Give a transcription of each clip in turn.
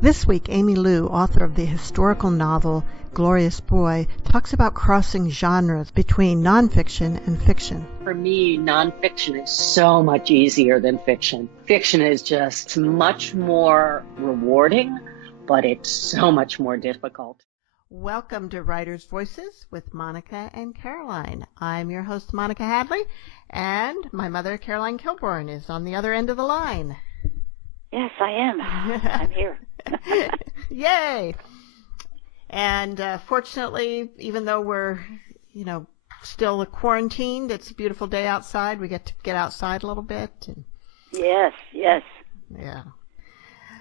This week, Aimee Liu, author of the historical novel Glorious Boy, talks about crossing genres between nonfiction and fiction. For me, nonfiction is so much easier than fiction. Fiction is just much more rewarding, but it's so much more difficult. Welcome to Writers' Voices with Monica and Caroline. I'm your host, Monica Hadley, and my mother, Caroline Kilborn, is on the other end of the line. Yes, I am. I'm here. Yay! And fortunately, even though we're, still quarantined, it's a beautiful day outside. We get to get outside a little bit. And... Yes. Yeah.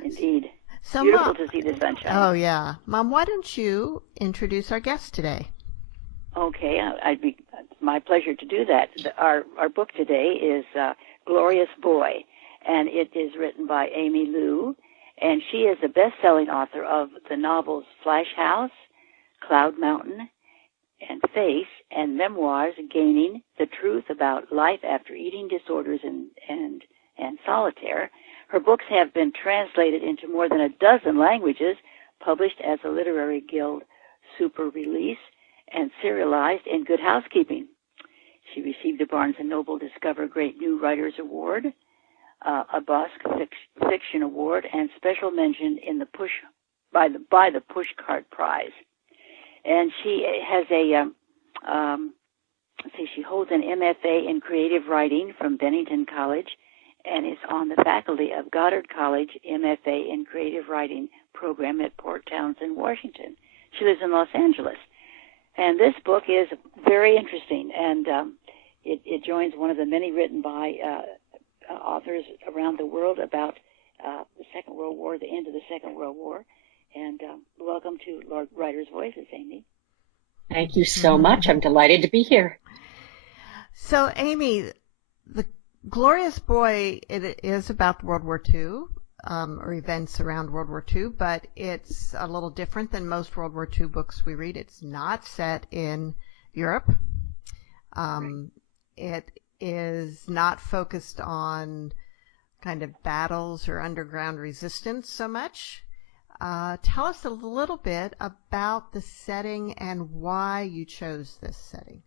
Indeed. So, beautiful Mom, to see the sunshine. Oh, yeah. Mom, why don't you introduce our guest today? Okay, my pleasure to do that. Our book today is Glorious Boy, and it is written by Aimee Liu, and she is the best-selling author of the novels Flash House, Cloud Mountain, and Face, and memoirs Gaining the Truth About Life After Eating Disorders and Solitaire. Her books have been translated into more than a dozen languages, published as a Literary Guild super release, and serialized in Good Housekeeping. She received a Barnes & Noble Discover Great New Writers Award, a Bosque Fiction Award, and special mention in the by the Pushcart Prize. And she has she holds an MFA in creative writing from Bennington College, and is on the faculty of Goddard College MFA in creative writing program at Port Townsend, Washington. She lives in Los Angeles. And this book is very interesting, and it joins one of the many written by authors around the world about the Second World War, the end of the Second World War. And welcome to Writers' Voices, Aimee. Thank you so much. I'm delighted to be here. So, Aimee, the Glorious Boy, it is about World War II, or events around World War II, but it's a little different than most World War II books we read. It's not set in Europe. It is not focused on kind of battles or underground resistance so much. Tell us a little bit about the setting and why you chose this setting.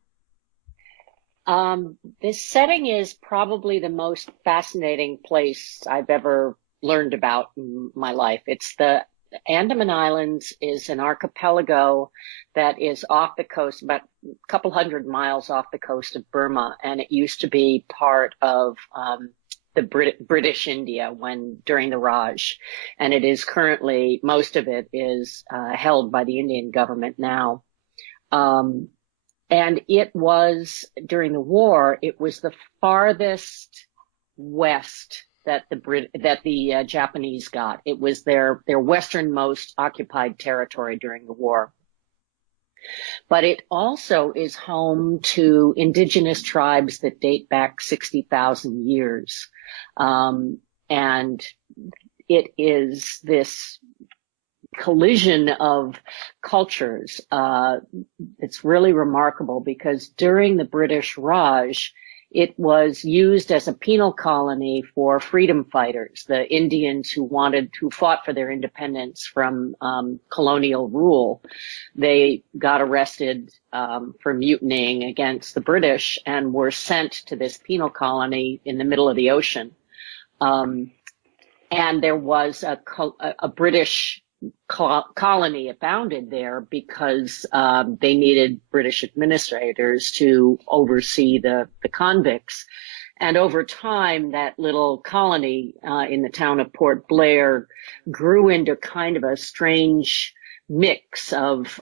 This setting is probably the most fascinating place I've ever learned about in my life. It's the Andaman Islands is an archipelago that is off the coast, about a couple hundred miles off the coast of Burma, and it used to be part of the British India during the Raj, and it is currently, most of it is held by the Indian government now. And it was, during the war, it was the farthest west that the Japanese got. It was their westernmost occupied territory during the war. But it also is home to indigenous tribes that date back 60,000 years. And it is this collision of cultures. It's really remarkable because during the British Raj, it was used as a penal colony for freedom fighters, the Indians who fought for their independence from colonial rule. They got arrested for mutinying against the British and were sent to this penal colony in the middle of the ocean. And there was a British colony abounded there because they needed British administrators to oversee the convicts. And over time, that little colony in the town of Port Blair grew into kind of a strange mix of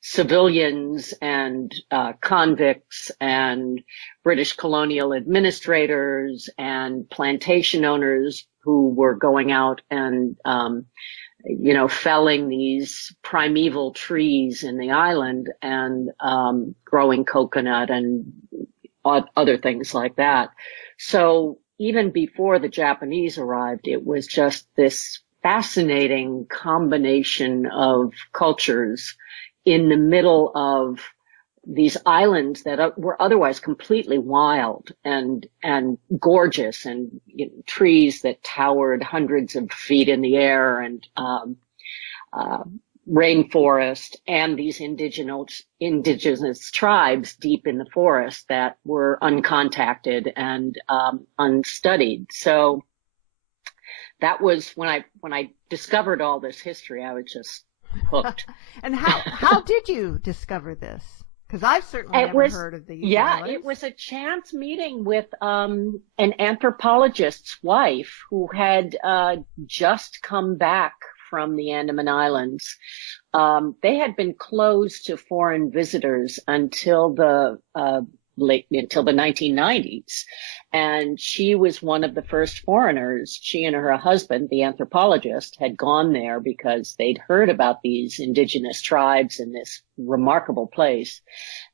civilians and convicts and British colonial administrators and plantation owners who were going out and felling these primeval trees in the island and growing coconut and other things like that. So even before the Japanese arrived, it was just this fascinating combination of cultures in the middle of these islands that were otherwise completely wild and gorgeous, and trees that towered hundreds of feet in the air, and rainforest, and these indigenous tribes deep in the forest that were uncontacted and unstudied. So that was when I discovered all this history, I was just hooked. And how did you discover this? Because I've certainly never heard of these islands. It was a chance meeting with an anthropologist's wife who had just come back from the Andaman Islands. They had been closed to foreign visitors until the 1990s. And she was one of the first foreigners. She and her husband, the anthropologist, had gone there because they'd heard about these indigenous tribes in this remarkable place.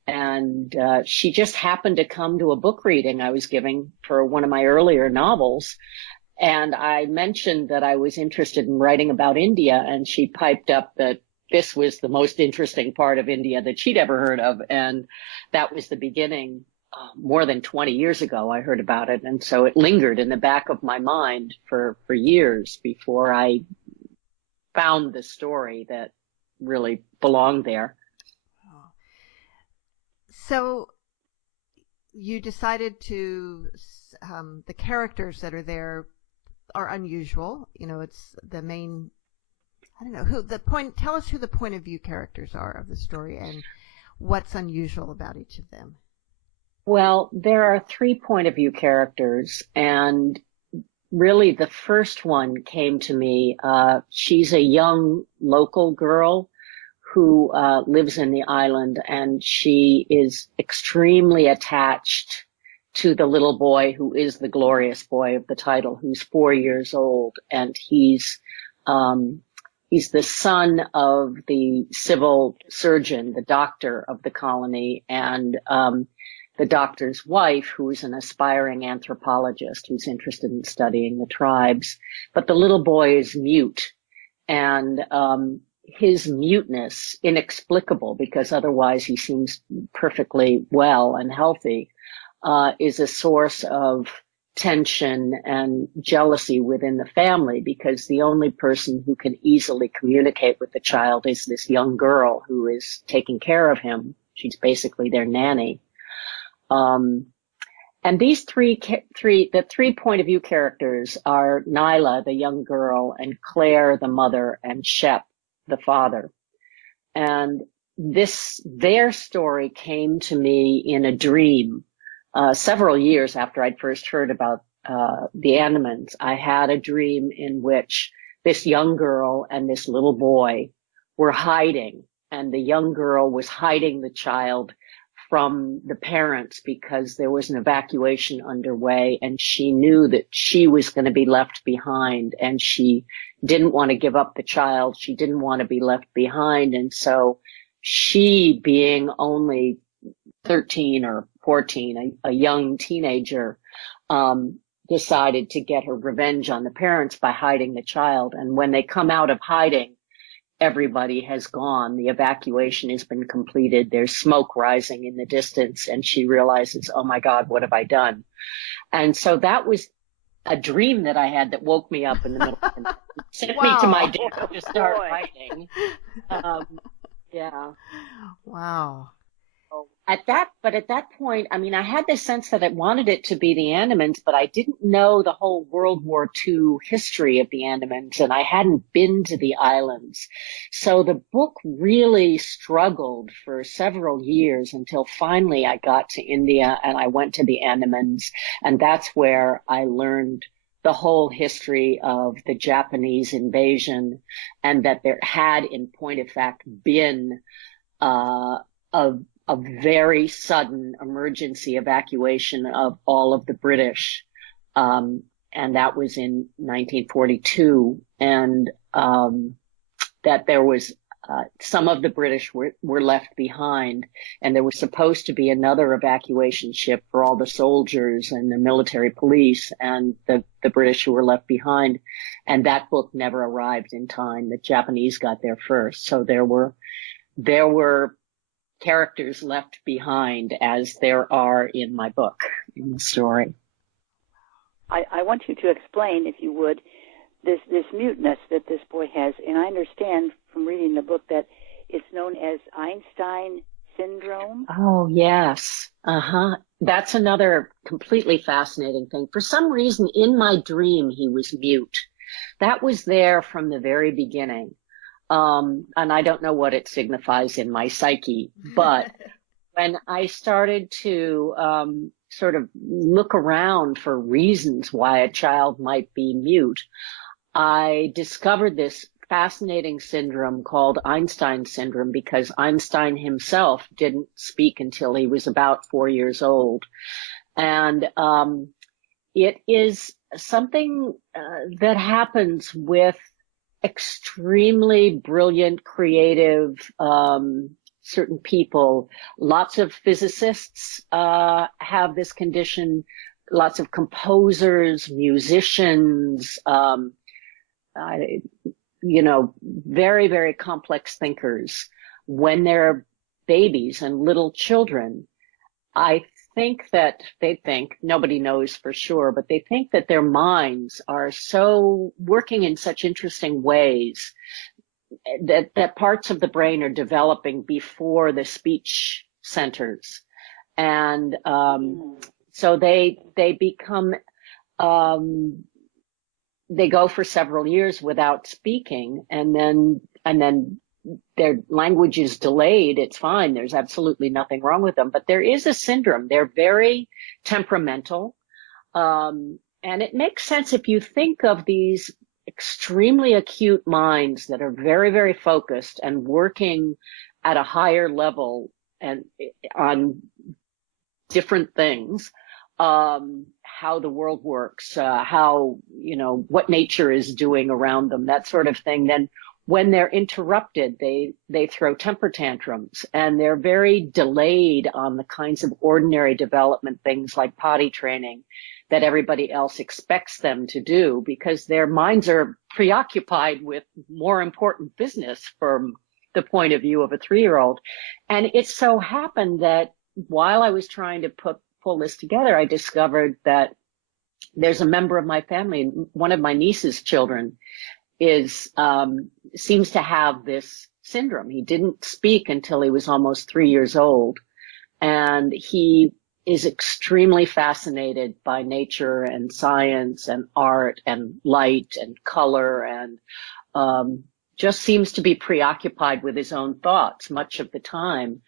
And she just happened to come to a book reading I was giving for one of my earlier novels. And I mentioned that I was interested in writing about India, and she piped up that this was the most interesting part of India that she'd ever heard of. And that was the beginning. More than 20 years ago, I heard about it. And so it lingered in the back of my mind for years before I found the story that really belonged there. So you decided the characters that are there are unusual. It's the main, I don't know, tell us who the point of view characters are of the story and what's unusual about each of them. Well, there are 3 point of view characters, and really the first one came to me. She's a young local girl who lives in the island, and she is extremely attached to the little boy who is the glorious boy of the title, who's 4 years old, and he's the son of the civil surgeon, the doctor of the colony, and the doctor's wife, who is an aspiring anthropologist who's interested in studying the tribes. But the little boy is mute, and his muteness, inexplicable because otherwise he seems perfectly well and healthy, is a source of tension and jealousy within the family, because the only person who can easily communicate with the child is this young girl who is taking care of him. She's basically their nanny. And these the 3 point of view characters are Nyla, the young girl, and Claire, the mother, and Shep, the father. And their story came to me in a dream, several years after I'd first heard about, the Andamans. I had a dream in which this young girl and this little boy were hiding, and the young girl was hiding the child from the parents because there was an evacuation underway, and she knew that she was going to be left behind, and she didn't want to give up the child. She didn't want to be left behind. And so she, being only 13 or 14, a young teenager, decided to get her revenge on the parents by hiding the child. And when they come out of hiding, everybody has gone. The evacuation has been completed. There's smoke rising in the distance, and she realizes, oh my God, what have I done? And so that was a dream that I had that woke me up in the middle and sent me to my dad to start writing. Yeah. Wow. At that point, I mean, I had the sense that I wanted it to be the Andamans, but I didn't know the whole World War II history of the Andamans, and I hadn't been to the islands. So the book really struggled for several years until finally I got to India and I went to the Andamans, and that's where I learned the whole history of the Japanese invasion, and that there had, in point of fact, been a very sudden emergency evacuation of all of the British. And that was in 1942. And, that there was, some of the British were left behind, and there was supposed to be another evacuation ship for all the soldiers and the military police and the British who were left behind. And that book never arrived in time. The Japanese got there first. So there were characters left behind as there are in my book, in the story. I want you to explain, if you would, this muteness that this boy has. And I understand from reading the book that it's known as Steiner Syndrome. Oh, yes. That's another completely fascinating thing. For some reason, in my dream, he was mute. That was there from the very beginning. And I don't know what it signifies in my psyche, but when I started to sort of look around for reasons why a child might be mute, I discovered this fascinating syndrome called Einstein syndrome, because Einstein himself didn't speak until he was about 4 years old. And it is something that happens with extremely brilliant, creative, certain people. Lots of physicists have this condition, lots of composers, musicians, very, very complex thinkers. When they're babies and little children, I think that they think, nobody knows for sure, but they think that their minds are so working in such interesting ways that parts of the brain are developing before the speech centers. And so they become, they go for several years without speaking, and then their language is delayed. It's fine. There's absolutely nothing wrong with them. But there is a syndrome. They're very temperamental. And it makes sense if you think of these extremely acute minds that are very, very focused and working at a higher level and on different things, how the world works, how, what nature is doing around them, that sort of thing. Then when they're interrupted, they throw temper tantrums, and they're very delayed on the kinds of ordinary development things like potty training that everybody else expects them to do, because their minds are preoccupied with more important business from the point of view of a 3-year-old. And it so happened that while I was trying to pull this together, I discovered that there's a member of my family, one of my niece's children, seems to have this syndrome. He didn't speak until he was almost 3 years old, and he is extremely fascinated by nature and science and art and light and color, and just seems to be preoccupied with his own thoughts much of the time.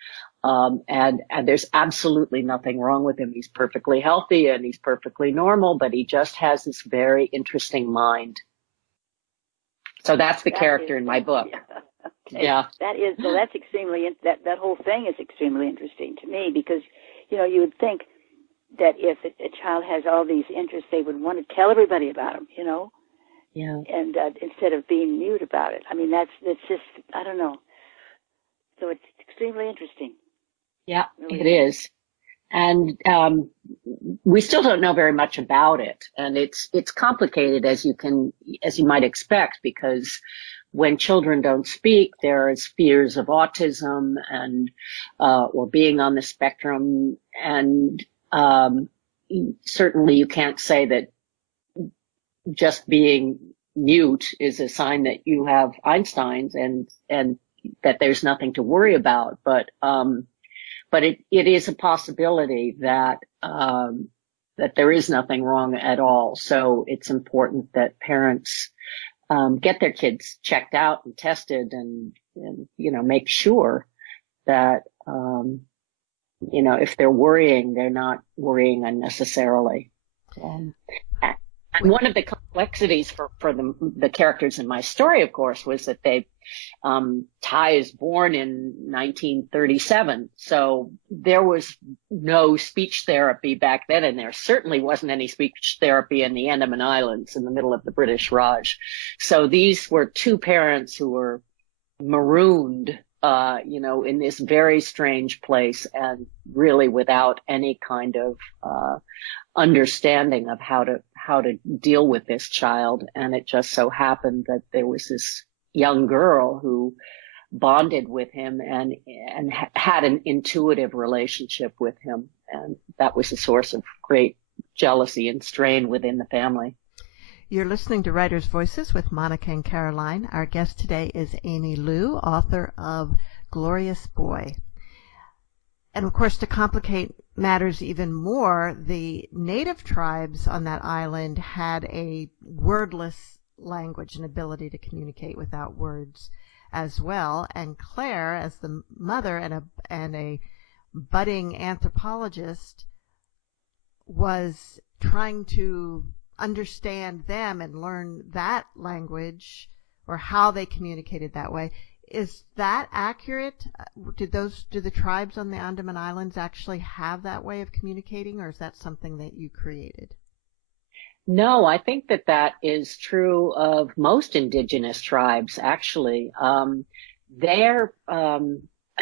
And there's absolutely nothing wrong with him. He's perfectly healthy and he's perfectly normal, but he just has this very interesting mind. So that's the character in my book. Yeah. Okay. Yeah. That's extremely, that whole thing is extremely interesting to me, because, you would think that if a child has all these interests, they would want to tell everybody about them, Yeah. And instead of being mute about it. I mean, that's just, I don't know. So it's extremely interesting. Yeah, really. It is. And we still don't know very much about it. And it's complicated, as you might expect, because when children don't speak, there's fears of autism and or being on the spectrum. And certainly you can't say that just being mute is a sign that you have Einstein's and that there's nothing to worry about. But it is a possibility that there is nothing wrong at all. So it's important that parents get their kids checked out and tested, and make sure that if they're worrying, they're not worrying unnecessarily. And one of the complexities for the characters in my story, of course, was that Ty is born in 1937. So there was no speech therapy back then, and there certainly wasn't any speech therapy in the Andaman Islands in the middle of the British Raj. So these were two parents who were marooned, in this very strange place, and really without any kind of understanding of how to deal with this child. And it just so happened that there was this young girl who bonded with him and had an intuitive relationship with him. And that was a source of great jealousy and strain within the family. You're listening to Writers' Voices with Monica and Caroline. Our guest today is Aimee Liu, author of Glorious Boy. And of course, to complicate matters even more, the native tribes on that island had a wordless language and ability to communicate without words as well. And Claire, as the mother and a budding anthropologist, was trying to understand them and learn that language or how they communicated that way. Is that accurate? Do the tribes on the Andaman Islands actually have that way of communicating, or is that something that you created? No, I think that is true of most indigenous tribes, actually.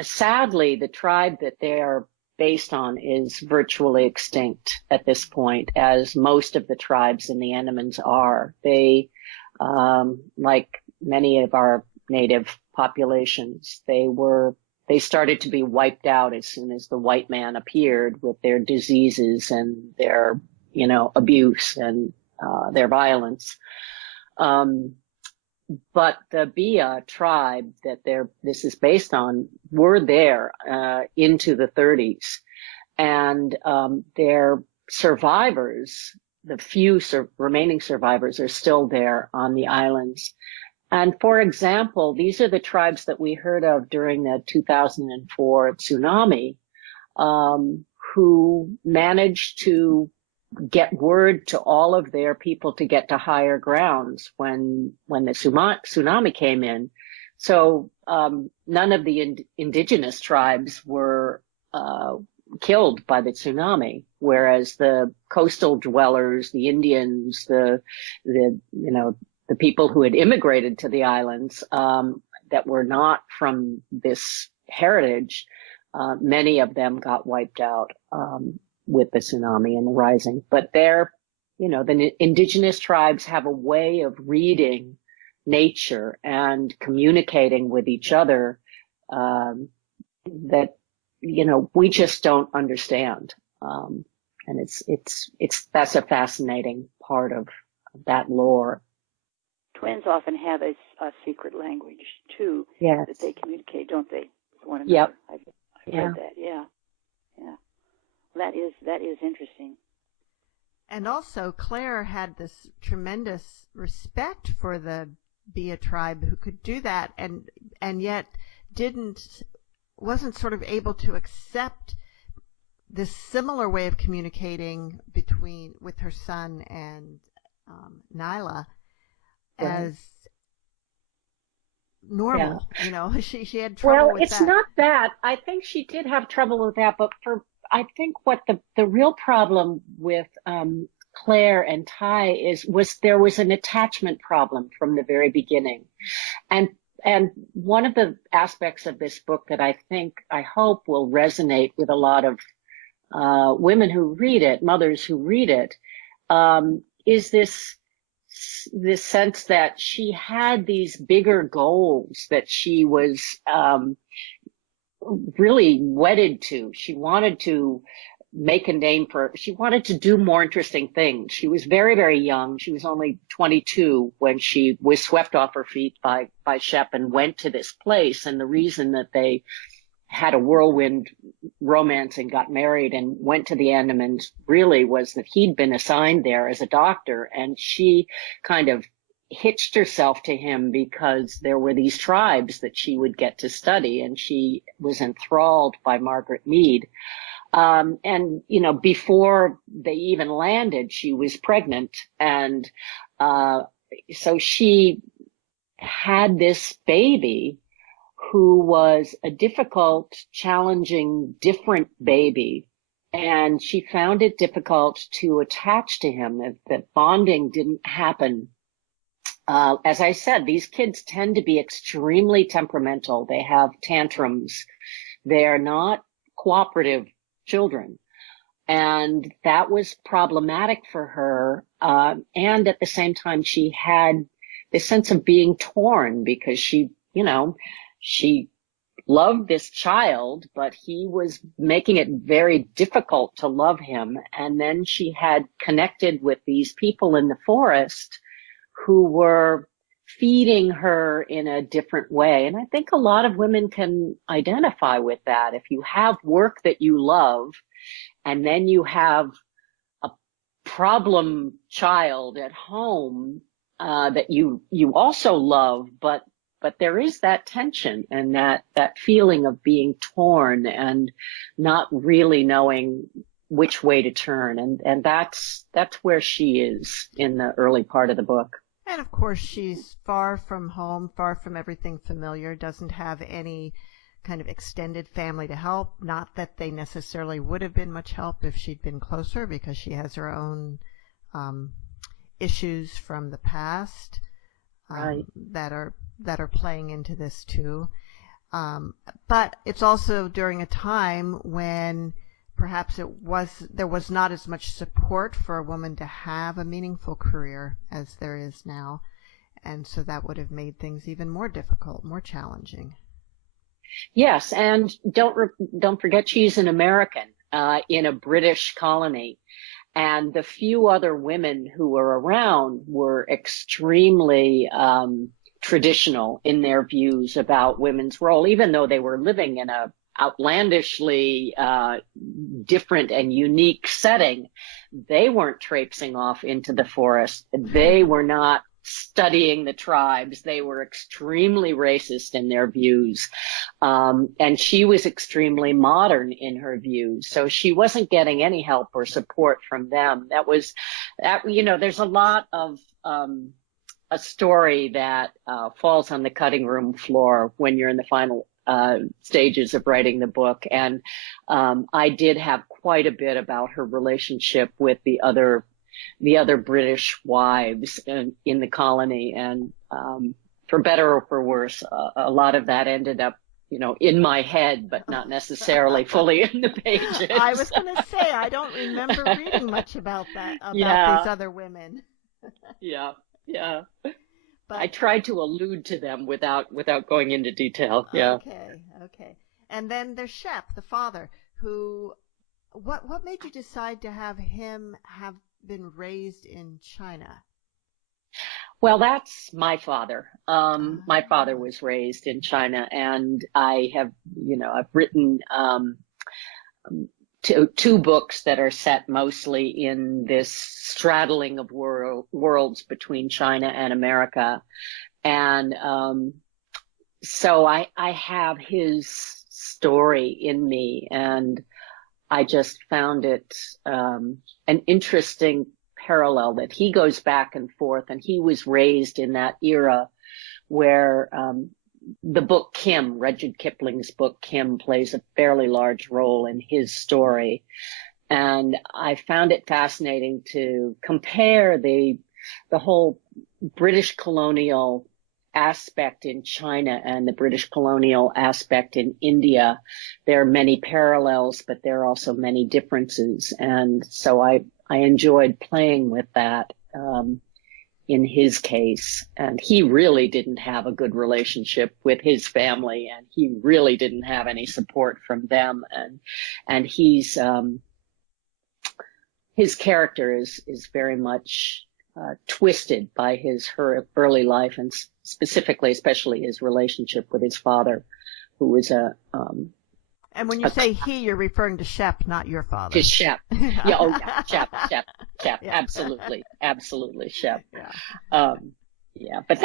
Sadly, the tribe that they are based on is virtually extinct at this point, as most of the tribes in the Andamans are. They, like many of our native populations, they started to be wiped out as soon as the white man appeared with their diseases and their, abuse and, their violence. But the Bia tribe that this is based on were there, into the 30s. And, their survivors, the few remaining survivors, are still there on the islands. And for example, these are the tribes that we heard of during the 2004 tsunami, who managed to get word to all of their people to get to higher grounds when the tsunami came in. So none of the indigenous tribes were killed by the tsunami, whereas the coastal dwellers, the Indians, the people who had immigrated to the islands, that were not from this heritage, many of them got wiped out, with the tsunami and the rising. But the indigenous tribes have a way of reading nature and communicating with each other, that, we just don't understand. And that's a fascinating part of that lore. Twins often have a secret language too, yes, that they communicate, don't they, with one another? Yep. I've heard that. Yeah. That is interesting. And also, Claire had this tremendous respect for the Bia tribe who could do that, and yet wasn't sort of able to accept this similar way of communicating with her son and Nyla as normal. Yeah. She had trouble with that. Well, it's not that. I think she did have trouble with that, but I think what the real problem with Claire and Ty was there was an attachment problem from the very beginning. And one of the aspects of this book that I hope will resonate with a lot of women who read it, mothers who read it, is this sense that she had these bigger goals that she was really wedded to. She wanted to make a name she wanted to do more interesting things. She was very, very young. She was only 22 when she was swept off her feet by Shep and went to this place. And the reason that they had a whirlwind romance and got married and went to the Andamans really was that he'd been assigned there as a doctor, and she kind of hitched herself to him because there were these tribes that she would get to study, and she was enthralled by Margaret Mead. And, before they even landed, she was pregnant. And, so she had this baby who was a difficult, challenging, different baby. And she found it difficult to attach to him, that bonding didn't happen. As I said, these kids tend to be extremely temperamental. They have tantrums. They are not cooperative children. And that was problematic for her. And at the same time, she had this sense of being torn because she she loved this child, but he was making it very difficult to love him. And then she had connected with these people in the forest who were feeding her in a different way. And I think a lot of women can identify with that. If you have work that you love, and then you have a problem child at home that you also love, but there is that tension and that feeling of being torn and not really knowing which way to turn. And that's where she is in the early part of the book. And of course, she's far from home, far from everything familiar, doesn't have any kind of extended family to help. Not that they necessarily would have been much help if she'd been closer, because she has her own issues from the past Right. that are playing into this too. But it's also during a time when perhaps there was not as much support for a woman to have a meaningful career as there is now. And so that would have made things even more difficult, more challenging. Yes, and don't forget she's an American in a British colony, and the few other women who were around were extremely traditional in their views about women's role, even though they were living in a outlandishly different and unique setting. They weren't traipsing off into the forest. They were not studying the tribes. They were extremely racist in their views. And she was extremely modern in her views. So she wasn't getting any help or support from them. There's a lot of a story that falls on the cutting room floor when you're in the final stages of writing the book. And I did have quite a bit about her relationship with the other British wives in the colony. And for better or for worse, a lot of that ended up, in my head, but not necessarily fully in the pages. I was going to say, I don't remember reading much about that, about these other women. Yeah. But I tried to allude to them without going into detail. Yeah. Okay. And then there's Shep, the father, who, what made you decide to have him have been raised in China? Well, that's my father. My father was raised in China, and I have, I've written two books that are set mostly in this straddling of worlds between China and America. And so I have his story in me, and I just found it an interesting parallel that he goes back and forth, and he was raised in that era where the book Kim, Rudyard Kipling's book Kim, plays a fairly large role in his story. And I found it fascinating to compare the whole British colonial aspect in China and the British colonial aspect in India. There are many parallels, but there are also many differences. And so I enjoyed playing with that in his case. And he really didn't have a good relationship with his family, and he really didn't have any support from them. And his character is very much twisted by his early life, and especially his relationship with his father, who was And when you say he, you're referring to Shep, not your father. To Shep. Yeah, Shep. Yeah. Absolutely, Shep. Yeah. But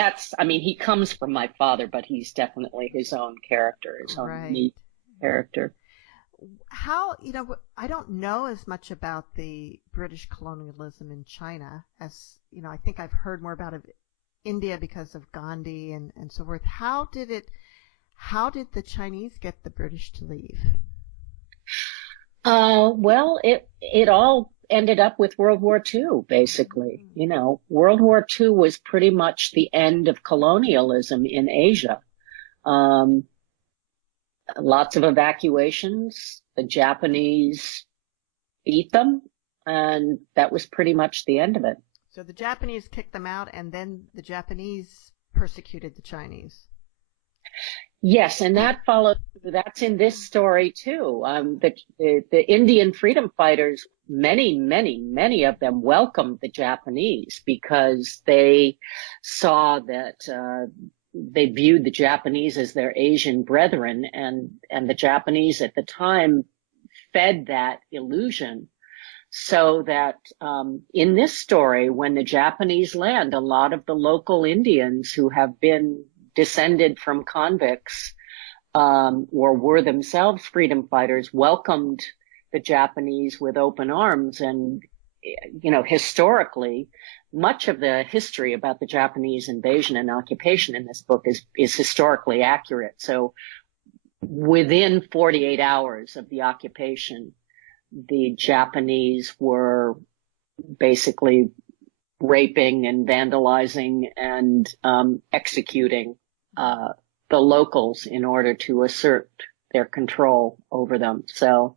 he comes from my father, but he's definitely his own character, his own unique character. How, I don't know as much about the British colonialism in China as, I think I've heard more about India because of Gandhi and so forth. How did the Chinese get the British to leave? Well, it all ended up with World War II, basically. World War II was pretty much the end of colonialism in Asia. Lots of evacuations. The Japanese beat them, and that was pretty much the end of it. So the Japanese kicked them out, and then the Japanese persecuted the Chinese. Yes, and that's in this story too. The Indian freedom fighters, many of them welcomed the Japanese because they saw that they viewed the Japanese as their Asian brethren, and the Japanese at the time fed that illusion. So that in this story, when the Japanese land, a lot of the local Indians who have been descended from convicts or were themselves freedom fighters welcomed the Japanese with open arms. And, historically, much of the history about the Japanese invasion and occupation in this book is historically accurate. So within 48 hours of the occupation, the Japanese were basically raping and vandalizing and executing the locals in order to assert their control over them. So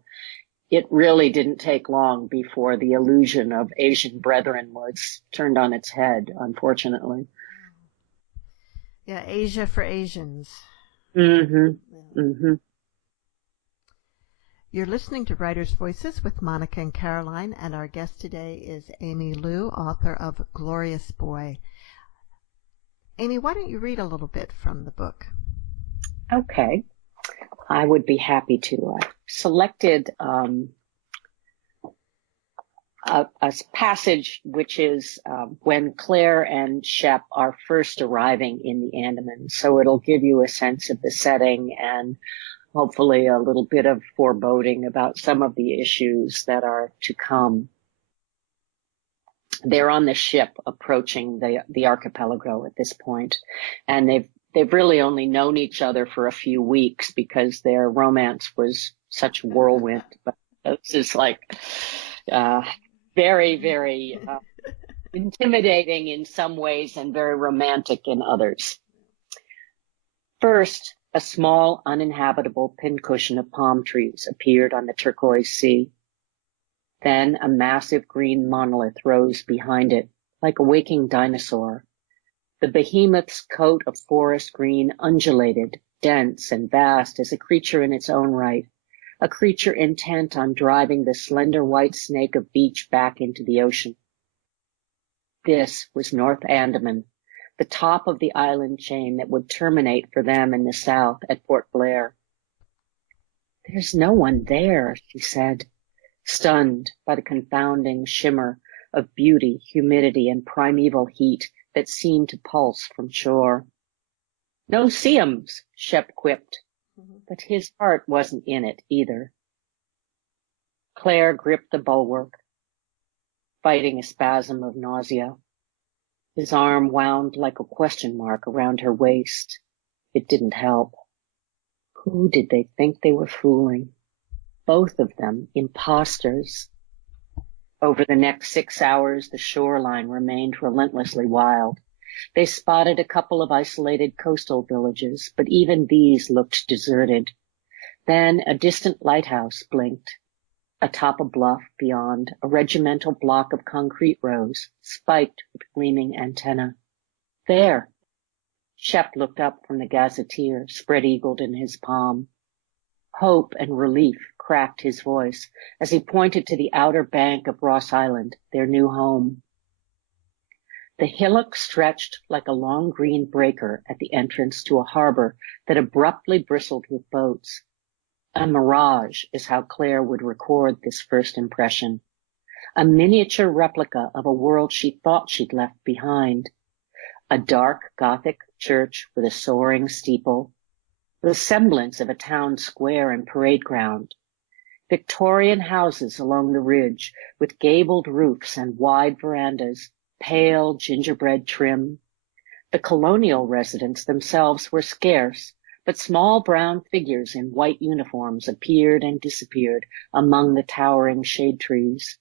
it really didn't take long before the illusion of Asian brethren was turned on its head, unfortunately. Yeah, Asia for Asians. Mm-hmm. Mm-hmm. You're listening to Writers' Voices with Monica and Caroline, and our guest today is Aimee Liu, author of Glorious Boy. Aimee, why don't you read a little bit from the book? Okay. I would be happy to. I selected a passage which is when Claire and Shep are first arriving in the Andamans. So it'll give you a sense of the setting and hopefully a little bit of foreboding about some of the issues that are to come. They're on the ship approaching the archipelago at this point, and they've really only known each other for a few weeks because their romance was such a whirlwind. But this is like very, very intimidating in some ways and very romantic in others. First, a small, uninhabitable pincushion of palm trees appeared on the turquoise sea. Then a massive green monolith rose behind it, like a waking dinosaur. The behemoth's coat of forest green undulated, dense and vast as a creature in its own right, a creature intent on driving the slender white snake of beach back into the ocean. This was North Andaman, the top of the island chain that would terminate for them in the south at Port Blair. "There's no one there," she said, stunned by the confounding shimmer of beauty, humidity, and primeval heat that seemed to pulse from shore. "No seeums," Shep quipped, but his heart wasn't in it either. Claire gripped the bulwark, fighting a spasm of nausea. His arm wound like a question mark around her waist. It didn't help. Who did they think they were fooling? Both of them, imposters. Over the next 6 hours, the shoreline remained relentlessly wild. They spotted a couple of isolated coastal villages, but even these looked deserted. Then a distant lighthouse blinked. Atop a bluff beyond, a regimental block of concrete rose, spiked with gleaming antennae. "There!" Shep looked up from the gazetteer, spread-eagled in his palm. Hope and relief cracked his voice as he pointed to the outer bank of Ross Island, their new home. The hillock stretched like a long green breaker at the entrance to a harbor that abruptly bristled with boats. A mirage is how Claire would record this first impression. A miniature replica of a world she thought she'd left behind. A dark Gothic church with a soaring steeple. The semblance of a town square and parade ground. Victorian houses along the ridge with gabled roofs and wide verandas, pale gingerbread trim. The colonial residents themselves were scarce, but small brown figures in white uniforms appeared and disappeared among the towering shade trees.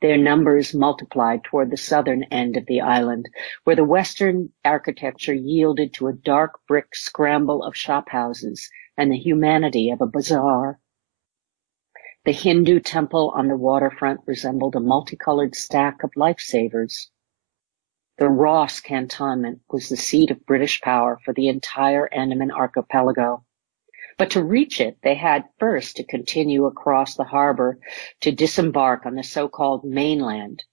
Their numbers multiplied toward the southern end of the island, where the western architecture yielded to a dark brick scramble of shophouses and the humanity of a bazaar. The Hindu temple on the waterfront resembled a multicolored stack of lifesavers. The Ross Cantonment was the seat of British power for the entire Andaman archipelago. But to reach it, they had first to continue across the harbor to disembark on the so-called mainland,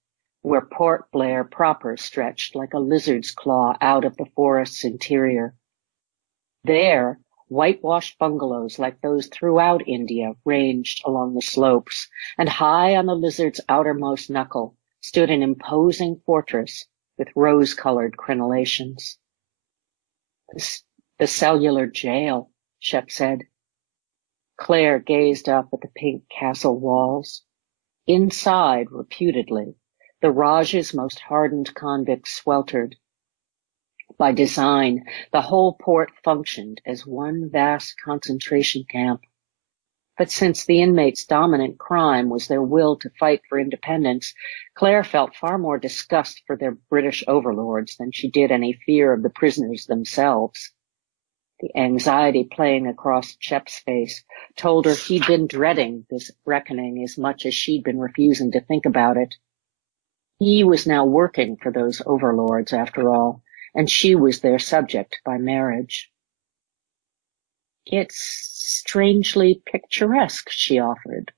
where Port Blair proper stretched like a lizard's claw out of the forest's interior. There, whitewashed bungalows like those throughout India ranged along the slopes, and high on the lizard's outermost knuckle stood an imposing fortress with rose-colored crenellations. The cellular jail, Shep said. Claire gazed up at the pink castle walls. Inside, reputedly, the Raj's most hardened convicts sweltered. By design, the whole port functioned as one vast concentration camp. But since the inmates' dominant crime was their will to fight for independence, Claire felt far more disgust for their British overlords than she did any fear of the prisoners themselves. The anxiety playing across Shep's face told her he'd been dreading this reckoning as much as she'd been refusing to think about it. He was now working for those overlords, after all, and she was their subject by marriage. It's strangely picturesque, she offered.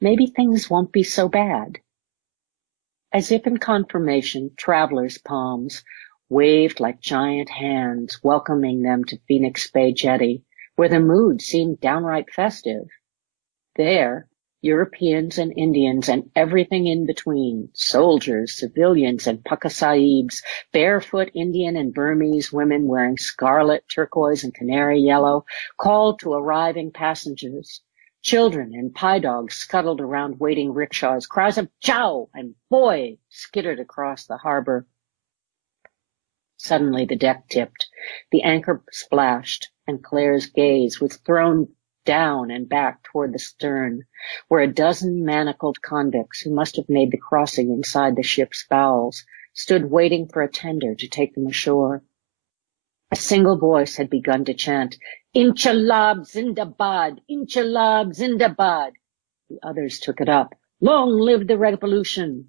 Maybe things won't be so bad. As if in confirmation, travelers' palms waved like giant hands, welcoming them to Phoenix Bay Jetty, where the mood seemed downright festive. There, Europeans and Indians and everything in between, soldiers, civilians, and Pukka Sahibs, barefoot Indian and Burmese women wearing scarlet, turquoise, and canary yellow, called to arriving passengers. Children and pie dogs scuttled around waiting rickshaws. Cries of "Chow" and "Boy" skittered across the harbor. Suddenly the deck tipped, the anchor splashed, and Claire's gaze was thrown down and back toward the stern, where a dozen manacled convicts, who must have made the crossing inside the ship's bowels, stood waiting for a tender to take them ashore. A single voice had begun to chant, "Inchalab Zindabad! Inchalab Zindabad!" The others took it up. "Long live the revolution!"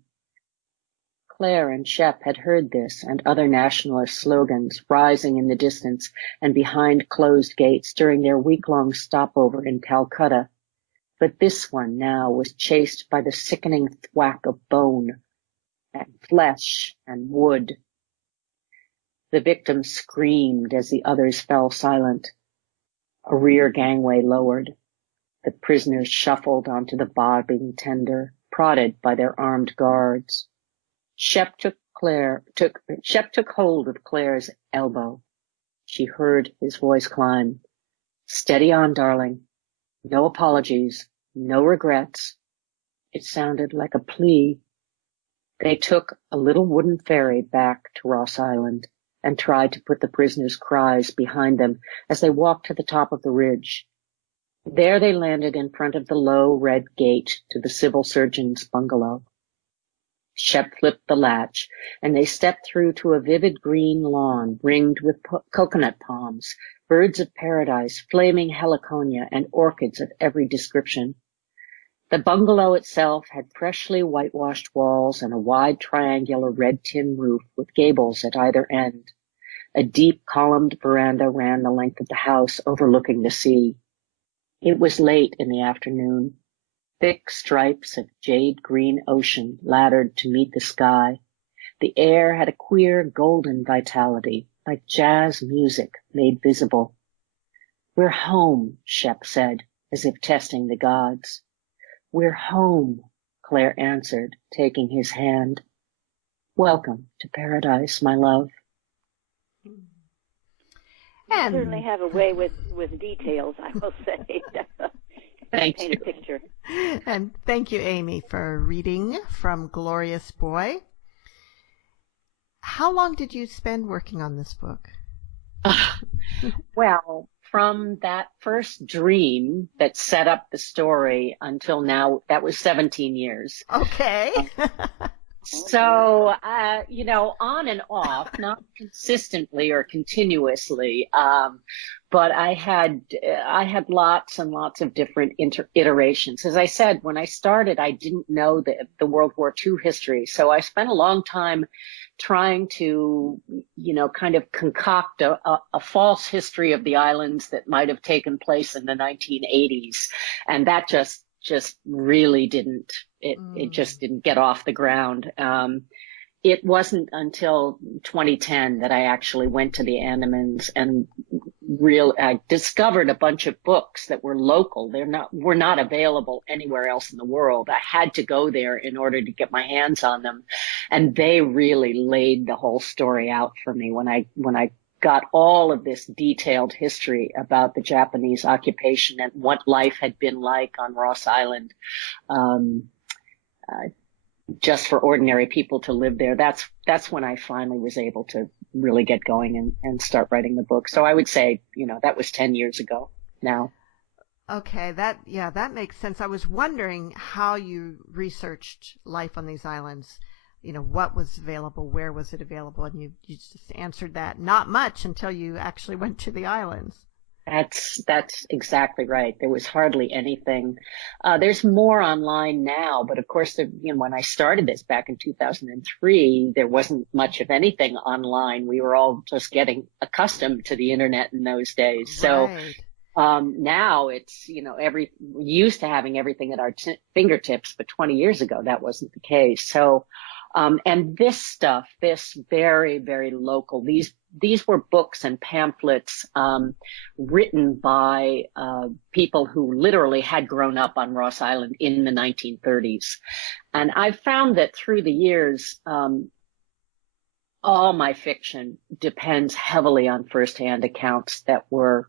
Claire and Shep had heard this and other nationalist slogans rising in the distance and behind closed gates during their week-long stopover in Calcutta. But this one now was chased by the sickening thwack of bone and flesh and wood. The victim screamed as the others fell silent. A rear gangway lowered. The prisoners shuffled onto the bobbing tender, prodded by their armed guards. Shep took hold of Claire's elbow. She heard his voice climb. "Steady on, darling. No apologies, no regrets." It sounded like a plea. They took a little wooden ferry back to Ross Island and tried to put the prisoners' cries behind them as they walked to the top of the ridge. There they landed in front of the low red gate to the civil surgeon's bungalow. Shep flipped the latch, and they stepped through to a vivid green lawn ringed with coconut palms, birds of paradise, flaming heliconia, and orchids of every description. The bungalow itself had freshly whitewashed walls and a wide triangular red tin roof with gables at either end. A deep columned veranda ran the length of the house, overlooking the sea. It was late in the afternoon. Thick stripes of jade-green ocean laddered to meet the sky. The air had a queer golden vitality, like jazz music made visible. "We're home," Shep said, as if testing the gods. "We're home," Claire answered, taking his hand. "Welcome to paradise, my love." You certainly have a way with details, I will say. Thank you. Paint a picture. And thank you, Aimee, for reading from Glorious Boy. How long did you spend working on this book? Well, from that first dream that set up the story until now, that was 17 years. Okay. So, on and off, not consistently or continuously, but I had lots and lots of different iterations. As I said, when I started, I didn't know the World War II history, so I spent a long time trying to, kind of concoct a false history of the islands that might have taken place in the 1980s. And that just really it just didn't get off the ground. It wasn't until 2010 that I actually went to the Andamans and I discovered a bunch of books that were local. Were not available anywhere else in the world. I had to go there in order to get my hands on them. And they really laid the whole story out for me when I got all of this detailed history about the Japanese occupation and what life had been like on Ross Island. Just for ordinary people to live there. That's when I finally was able to really get going and start writing the book. So I would say, that was 10 years ago now. Okay, that makes sense. I was wondering how you researched life on these islands. What was available, where was it available? And you just answered that not much until you actually went to the islands. That's exactly right. There was hardly anything. There's more online now, but of course, when I started this back in 2003, there wasn't much of anything online. We were all just getting accustomed to the internet in those days. Right. So now it's, we used to having everything at our fingertips, but 20 years ago, that wasn't the case. So, and this very, very local, these were books and pamphlets, written by, people who literally had grown up on Ross Island in the 1930s. And I've found that through the years, all my fiction depends heavily on firsthand accounts that were,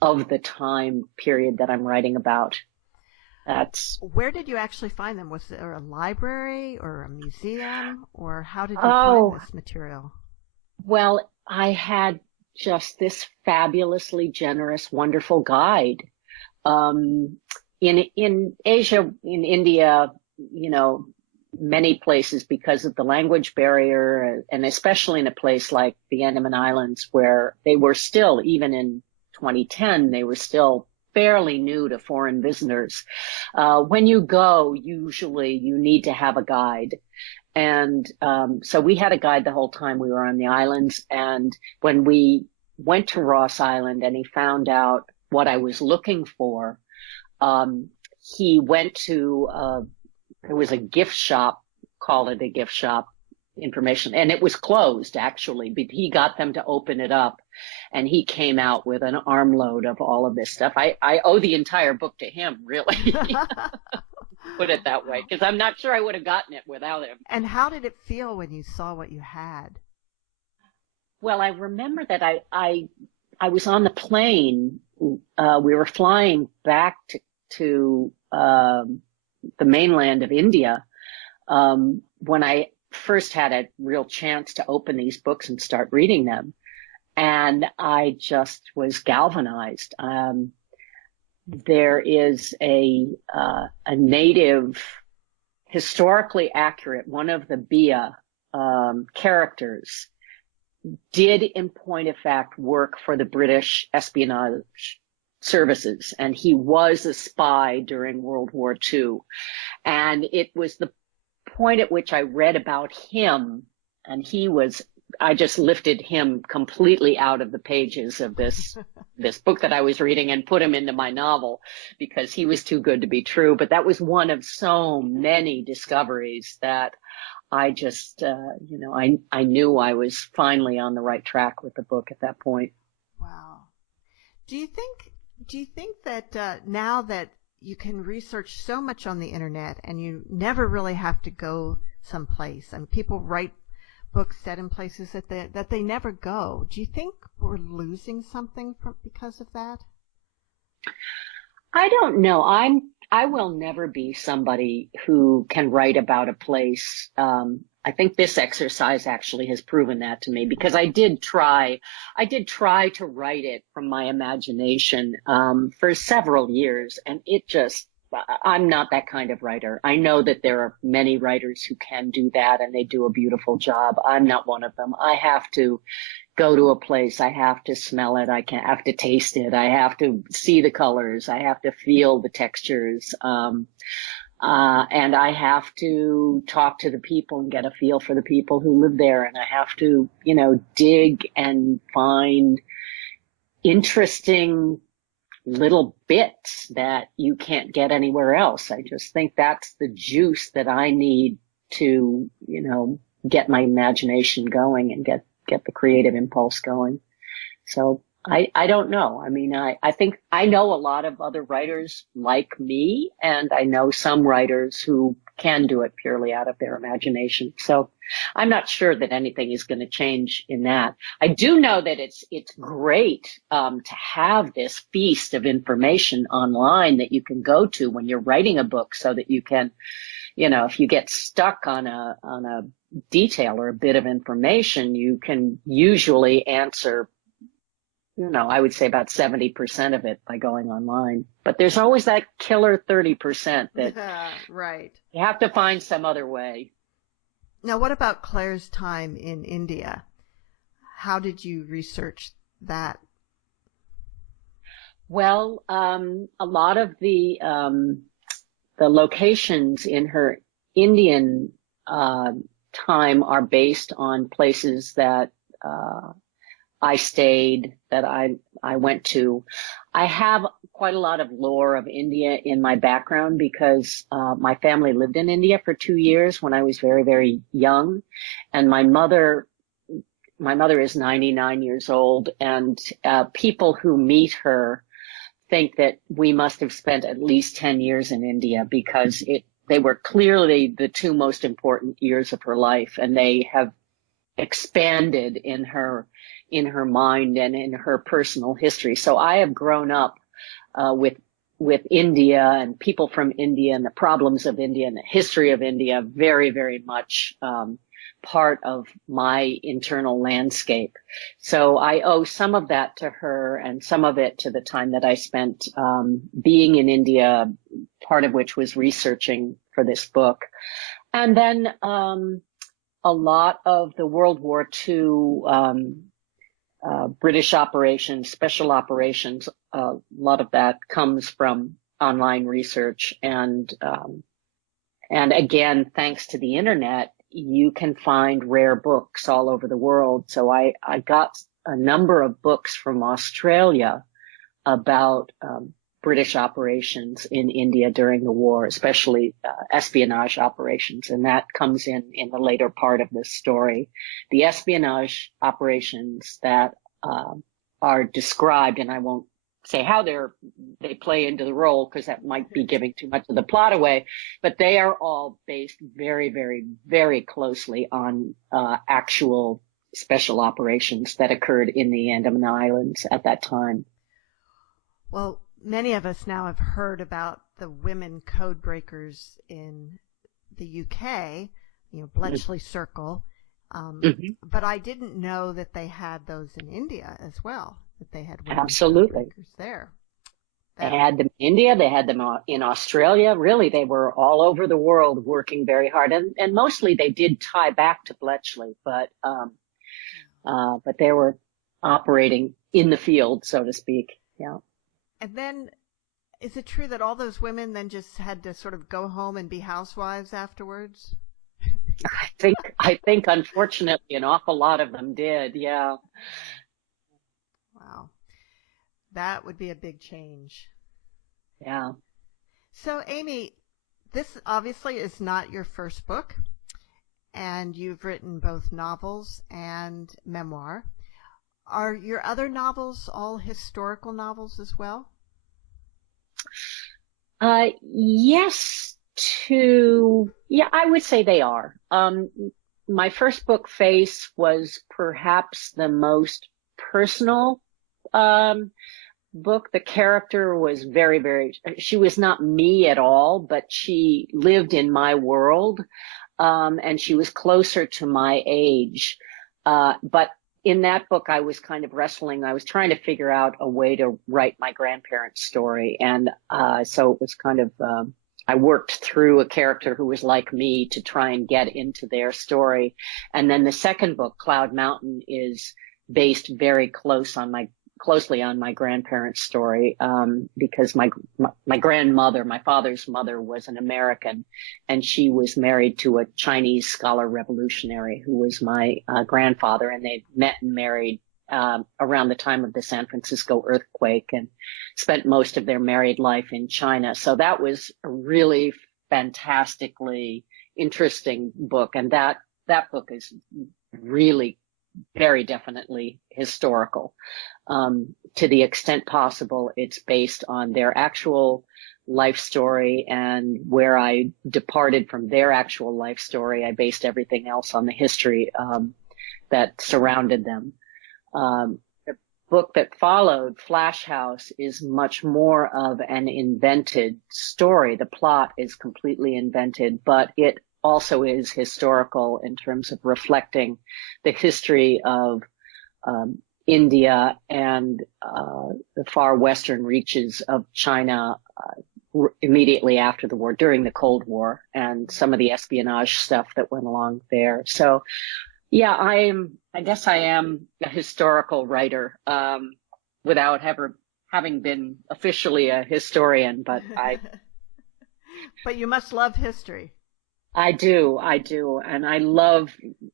of the time period that I'm writing about. Where did you actually find them? Was there a library or a museum, or how did you find this material? Well, I had just this fabulously generous, wonderful guide. In Asia, in India, many places, because of the language barrier, and especially in a place like the Andaman Islands, where they were still, even in 2010, they were still fairly new to foreign visitors. When you go, usually you need to have a guide. And so we had a guide the whole time we were on the islands. And when we went to Ross Island and he found out what I was looking for, he went to, there was a gift shop, call it a gift shop, information, and it was closed actually, but he got them to open it up, and he came out with an armload of all of this stuff. I owe the entire book to him, really. Put it that way, because I'm not sure I would have gotten it without him. And how did it feel when you saw what you had? Well, I remember that I was on the plane. We were flying back to the mainland of India when I first had a real chance to open these books and start reading them. And I just was galvanized. There is a native, historically accurate, one of the Bia characters did in point of fact work for the British espionage services. And he was a spy during World War II. And it was the point at which I read about him, and I just lifted him completely out of the pages of this book that I was reading and put him into my novel because he was too good to be true. But that was one of so many discoveries that I just, I knew I was finally on the right track with the book at that point. Wow. Do you think that now that you can research so much on the internet and you never really have to go someplace, and people write books set in places that they never go, do you think we're losing something because of that? I don't know. I will never be somebody who can write about a place. I think this exercise actually has proven that to me, because I did try to write it from my imagination, for several years, and I'm not that kind of writer. I know that there are many writers who can do that, and they do a beautiful job. I'm not one of them. I have to go to a place. I have to smell it. I have to taste it. I have to see the colors. I have to feel the textures. And I have to talk to the people and get a feel for the people who live there. And I have to, dig and find interesting little bits that you can't get anywhere else. I just think that's the juice that I need to, get my imagination going and get the creative impulse going. So I don't know. I mean, I think I know a lot of other writers like me, and I know some writers who can do it purely out of their imagination. So I'm not sure that anything is going to change in that. I do know that it's great to have this feast of information online that you can go to when you're writing a book, so that you can, if you get stuck on a detail or a bit of information, you can usually answer, I would say about 70% of it by going online. But there's always that killer 30% that right. You have to find some other way. Now, what about Claire's time in India? How did you research that? Well, a lot of the locations in her Indian time are based on places that I stayed, that I went to. I have quite a lot of lore of India in my background because my family lived in India for 2 years when I was very, very young. And my mother is 99 years old, and people who meet her think that we must have spent at least 10 years in India, because they were clearly the 2 most important years of her life, and they have expanded in her mind and in her personal history. So I have grown up with India and people from India and the problems of India and the history of India, very, very much part of my internal landscape. So I owe some of that to her, and some of it to the time that I spent being in India, part of which was researching for this book. And then a lot of the World War II British operations, special operations, a lot of that comes from online research. And again, thanks to the internet, you can find rare books all over the world. So I got a number of books from Australia about British operations in India during the war, especially espionage operations. And that comes in the later part of this story. The espionage operations that are described, and I won't say how they play into the role, because that might be giving too much of the plot away, but they are all based very, very, very closely on actual special operations that occurred in the Andaman Islands at that time. Well, many of us now have heard about the women code breakers in the UK, Bletchley Circle, but I didn't know that they had those in India as well, that they had women code breakers there. They had them in India, they had them in Australia. Really, they were all over the world working very hard. And mostly they did tie back to Bletchley, but they were operating in the field, so to speak. Yeah. And then, is it true that all those women then just had to sort of go home and be housewives afterwards? I think unfortunately an awful lot of them did, yeah. Wow. That would be a big change. Yeah. So, Aimee, this obviously is not your first book, and you've written both novels and memoir. Are your other novels all historical novels as well? Yes, I would say they are. My first book, Face, was perhaps the most personal book. The character was very, very, she was not me at all, but she lived in my world, and she was closer to my age. But in that book, I was kind of wrestling. I was trying to figure out a way to write my grandparents' story. And so it was kind of, I worked through a character who was like me to try and get into their story. And then the second book, Cloud Mountain, is based very close on my closely on my grandparents' story, because my grandmother, my father's mother, was an American, and she was married to a Chinese scholar revolutionary who was my grandfather, and they met and married around the time of the San Francisco earthquake, and spent most of their married life in China. So that was a really fantastically interesting book, and that book is really very definitely historical. To the extent possible, it's based on their actual life story, and where I departed from their actual life story, I based everything else on the history that surrounded them. The book that followed, Flash House, is much more of an invented story. The plot is completely invented, but it also is historical in terms of reflecting the history of India and the far western reaches of China immediately after the war, during the Cold War, and some of the espionage stuff that went along there. So, yeah, I guess I am a historical writer, without ever having been officially a historian, but But you must love history. I do. And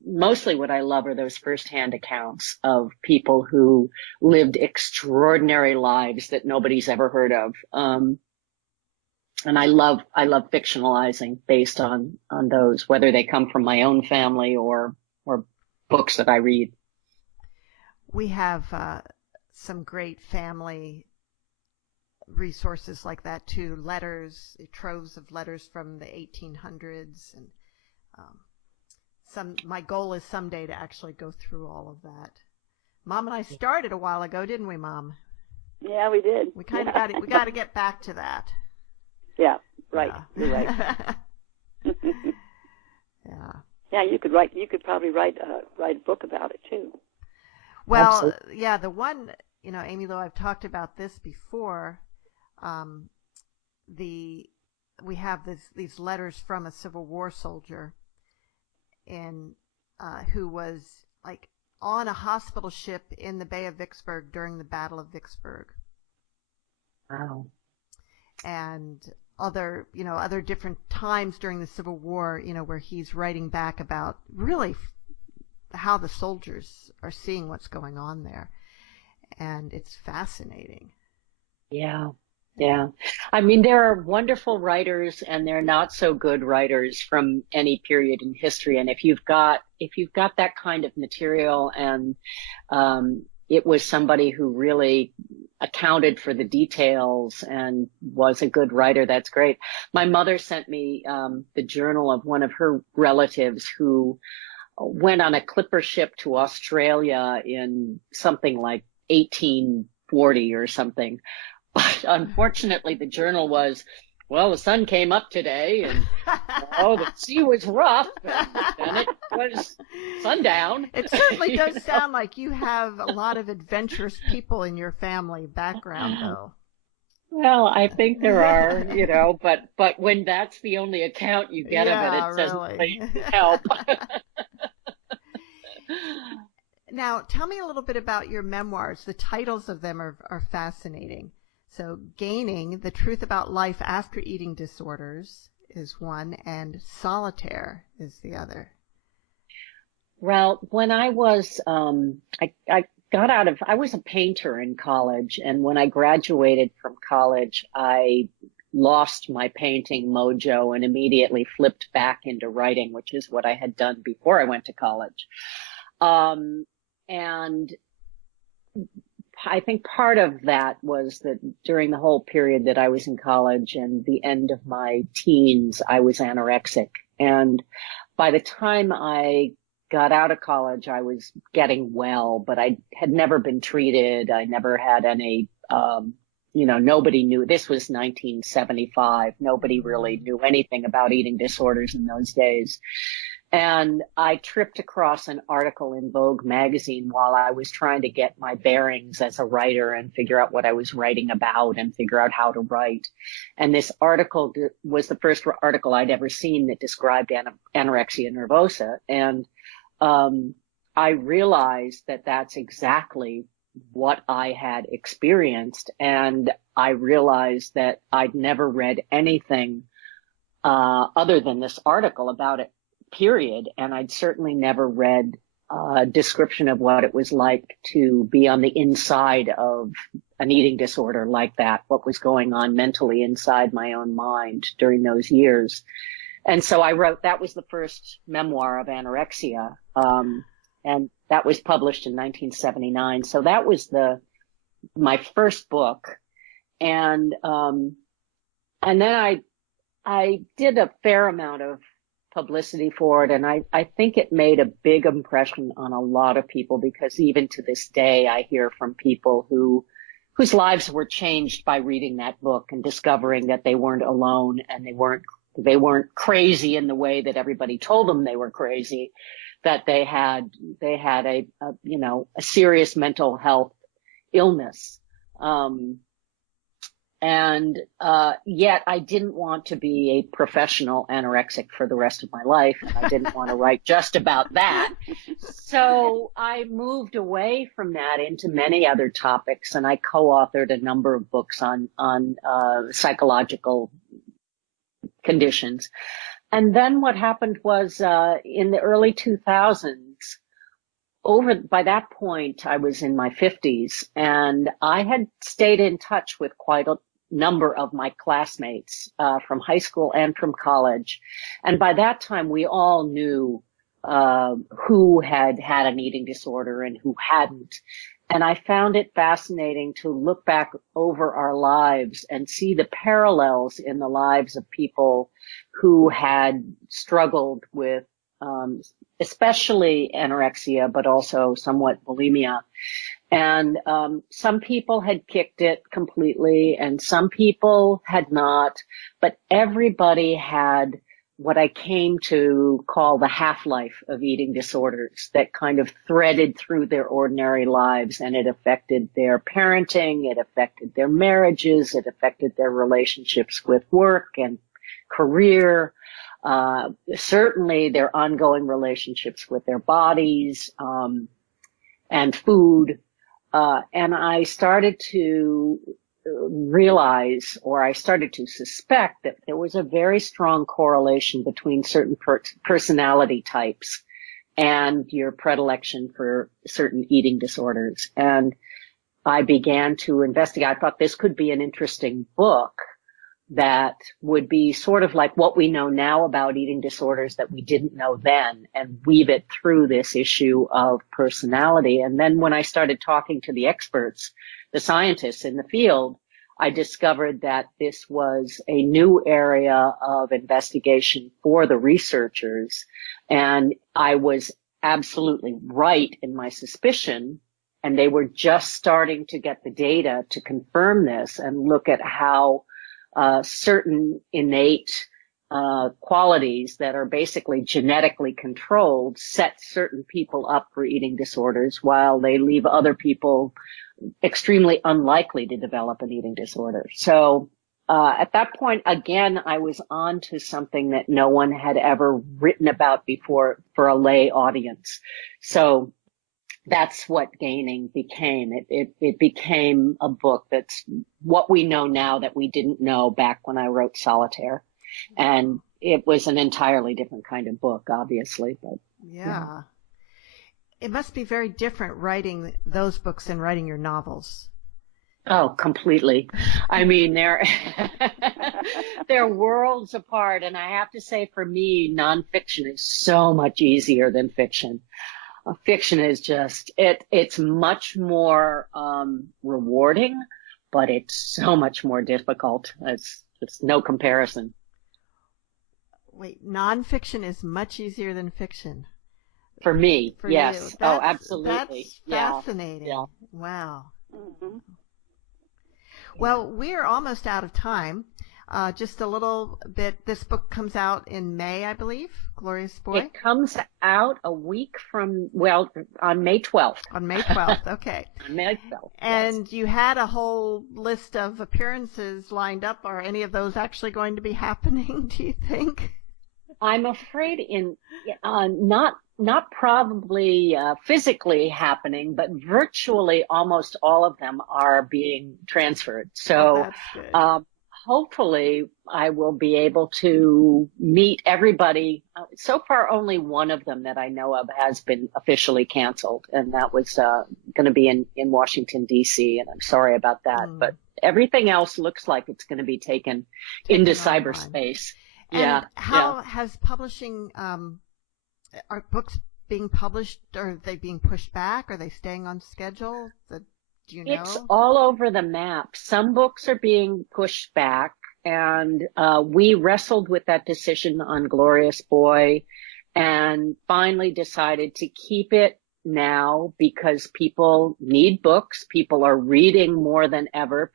mostly what I love are those firsthand accounts of people who lived extraordinary lives that nobody's ever heard of. And I love fictionalizing based on those, whether they come from my own family or books that I read. We have some great family resources like that too. Letters, troves of letters from the 1800s, and my goal is someday to actually go through all of that. Mom and I started a while ago, didn't we, Mom? Yeah, we did. We kind of got it. We got to get back to that. Yeah, right. Yeah. You're right. Yeah. Yeah, you could probably write a book about it too. Well, Absolutely. yeah, the one, Aimee Liu, I've talked about this before. We have these letters from a Civil War soldier, who was like on a hospital ship in the Bay of Vicksburg during the Battle of Vicksburg. Wow. And other different times during the Civil War, where he's writing back about really how the soldiers are seeing what's going on there. And it's fascinating. Yeah. Yeah. I mean, there are wonderful writers and there are not so good writers from any period in history. And if you've got that kind of material, and it was somebody who really accounted for the details and was a good writer, that's great. My mother sent me the journal of one of her relatives who went on a clipper ship to Australia in something like 1840 or something. But unfortunately, the journal was, well, the sun came up today, and the sea was rough, and it was sundown. It certainly does sound like you have a lot of adventurous people in your family background, though. Well, I think there are, but when that's the only account you get of it, it doesn't really help. Now, tell me a little bit about your memoirs. The titles of them are fascinating. So, Gaining, The Truth About Life After Eating Disorders is one, and Solitaire is the other. Well, when I was, I was a painter in college, and when I graduated from college, I lost my painting mojo and immediately flipped back into writing, which is what I had done before I went to college. And I think part of that was that during the whole period that I was in college and the end of my teens, I was anorexic. And by the time I got out of college, I was getting well, but I had never been treated. I never had any, nobody knew. This was 1975. Nobody really knew anything about eating disorders in those days. And I tripped across an article in Vogue magazine while I was trying to get my bearings as a writer and figure out what I was writing about and figure out how to write. And this article was the first article I'd ever seen that described anorexia nervosa. And I realized that that's exactly what I had experienced. And I realized that I'd never read anything other than this article about it, period. And I'd certainly never read a description of what it was like to be on the inside of an eating disorder like that, what was going on mentally inside my own mind during those years. And so I wrote, that was the first memoir of anorexia. And that was published in 1979. So that was my first book. And then I did a fair amount of publicity for it. And I think it made a big impression on a lot of people, because even to this day, I hear from people whose lives were changed by reading that book and discovering that they weren't alone, and they weren't crazy in the way that everybody told them they were crazy, that they had a serious mental health illness. Yet I didn't want to be a professional anorexic for the rest of my life. I didn't want to write just about that. So I moved away from that into many other topics, and I co-authored a number of books on psychological conditions. And then what happened was, in the early 2000s, by that point, I was in my 50s, and I had stayed in touch with quite a number of my classmates, from high school and from college. And by that time, we all knew, who had had an eating disorder and who hadn't. And I found it fascinating to look back over our lives and see the parallels in the lives of people who had struggled with, especially anorexia, but also somewhat bulimia. And some people had kicked it completely, and some people had not, but everybody had what I came to call the half-life of eating disorders that kind of threaded through their ordinary lives, and it affected their parenting, it affected their marriages, it affected their relationships with work and career, certainly their ongoing relationships with their bodies, and food. And I started to realize, or I started to suspect, that there was a very strong correlation between certain personality types and your predilection for certain eating disorders. And I began to investigate. I thought this could be an interesting book that would be sort of like what we know now about eating disorders that we didn't know then, and weave it through this issue of personality. And then when I started talking to the experts, the scientists in the field, I discovered that this was a new area of investigation for the researchers. And I was absolutely right in my suspicion. And they were just starting to get the data to confirm this and look at how certain innate qualities that are basically genetically controlled set certain people up for eating disorders, while they leave other people extremely unlikely to develop an eating disorder. So at that point, again, I was on to something that no one had ever written about before for a lay audience. So that's what Gaining became. It became a book that's what we know now that we didn't know back when I wrote Solitaire. And it was an entirely different kind of book, obviously. But yeah. It must be very different writing those books than writing your novels. Oh, completely. I mean, they're worlds apart. And I have to say, for me, nonfiction is so much easier than fiction. Fiction is just, it's much more rewarding, but it's so much more difficult. It's no comparison. Wait, nonfiction is much easier than fiction? For me, for yes. Oh, absolutely. That's fascinating. Yeah. Wow. Mm-hmm. Well, we're almost out of time. Just a little bit. This book comes out in May, I believe. Glorious Boy. It comes out a week from, on May 12th. On May 12th, okay. On May 12th. And yes. You had a whole list of appearances lined up. Are any of those actually going to be happening, do you think? I'm afraid not not probably physically happening, but virtually almost all of them are being transferred. So that's good. hopefully I will be able to meet everybody. So far, only one of them that I know of has been officially canceled, and that was going to be in Washington, D.C., and I'm sorry about that. But everything else looks like it's going to be taken into cyberspace. And how has publishing, are books being published, or are they being pushed back? Are they staying on schedule? Do you know? It's all over the map. Some books are being pushed back, and we wrestled with that decision on Glorious Boy and finally decided to keep it now because people need books. People are reading more than ever.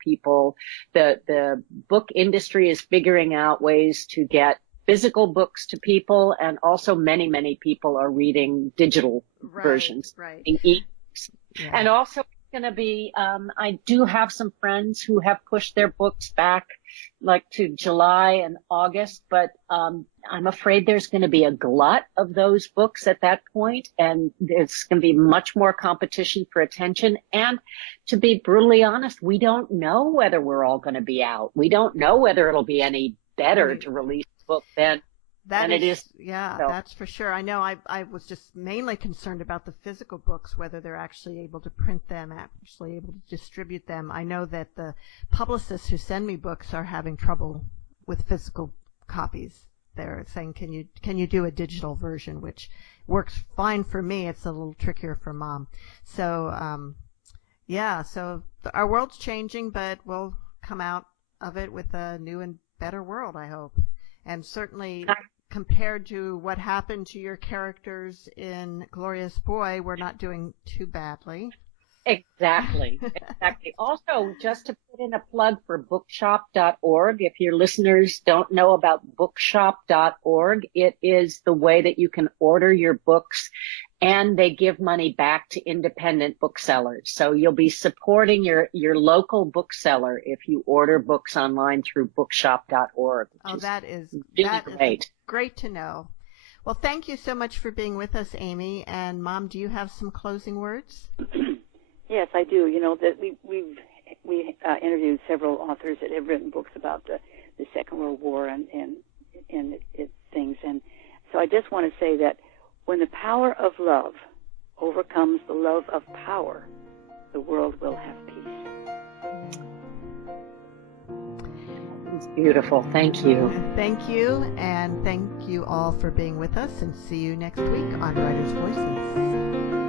The book industry is figuring out ways to get physical books to people, and also many people are reading digital versions, in e-books. Yeah. And also going to be, I do have some friends who have pushed their books back like to July and August, but I'm afraid there's going to be a glut of those books at that point, and there's going to be much more competition for attention. And to be brutally honest, we don't know whether we're all going to be out. We don't know whether it'll be any better to release a book than it is. Yeah, so. That's for sure. I know I was just mainly concerned about the physical books, whether they're actually able to print them, actually able to distribute them. I know that the publicists who send me books are having trouble with physical copies. They're saying, can you do a digital version, which works fine for me. It's a little trickier for Mom. So, so our world's changing, but we'll come out of it with a new and better world, I hope. And certainly, compared to what happened to your characters in Glorious Boy, we're not doing too badly. Exactly. Also, just to put in a plug for bookshop.org, if your listeners don't know about bookshop.org, it is the way that you can order your books, and they give money back to independent booksellers. So you'll be supporting your local bookseller if you order books online through bookshop.org. That is great. Great to know. Well, thank you so much for being with us, Aimee. And Mom, do you have some closing words? Yes, I do. You know that we've interviewed several authors that have written books about the Second World War and its things, and so I just want to say that when the power of love overcomes the love of power, the world will have peace. It's beautiful. Thank you. Thank you, and thank you all for being with us, and see you next week on Writers' Voices.